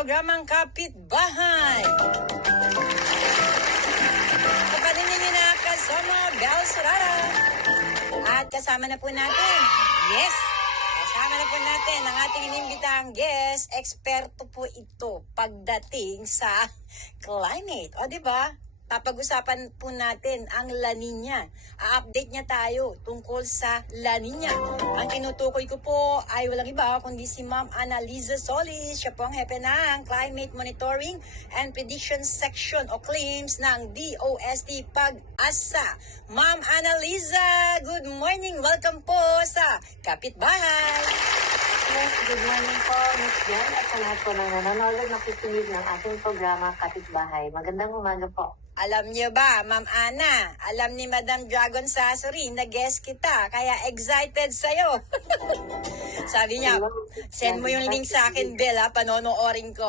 Programang Kapitbahay. Kapatid ninyo na kasama Bel Surara. At kasama na po natin, kasama na po natin ang ating inimbitang guest. Eksperto po ito pagdating sa climate. O diba? Papag-usapan po natin ang La Nina. A-update niya tayo tungkol sa La Nina. Ang tinutukoy ko po ay walang iba kundi si Ma'am Annaliza Solis. Siya po ang hepe ng Climate Monitoring and Prediction Section o claims ng DOST Pag-asa. Ma'am Annaliza, good morning. Welcome po sa Kapitbahay. Yes, good morning po, Ms. Jen, at sa lahat po ng nanonood na nakikinig ng ating programa Kapitbahay. Magandang umaga po. Alam niyo ba, Ma'am Ana, alam ni Madam Dragon Sasori na guest kita, kaya excited sa'yo. Sabi niya, send mo yung link sa akin, Bella, panonoorin ko.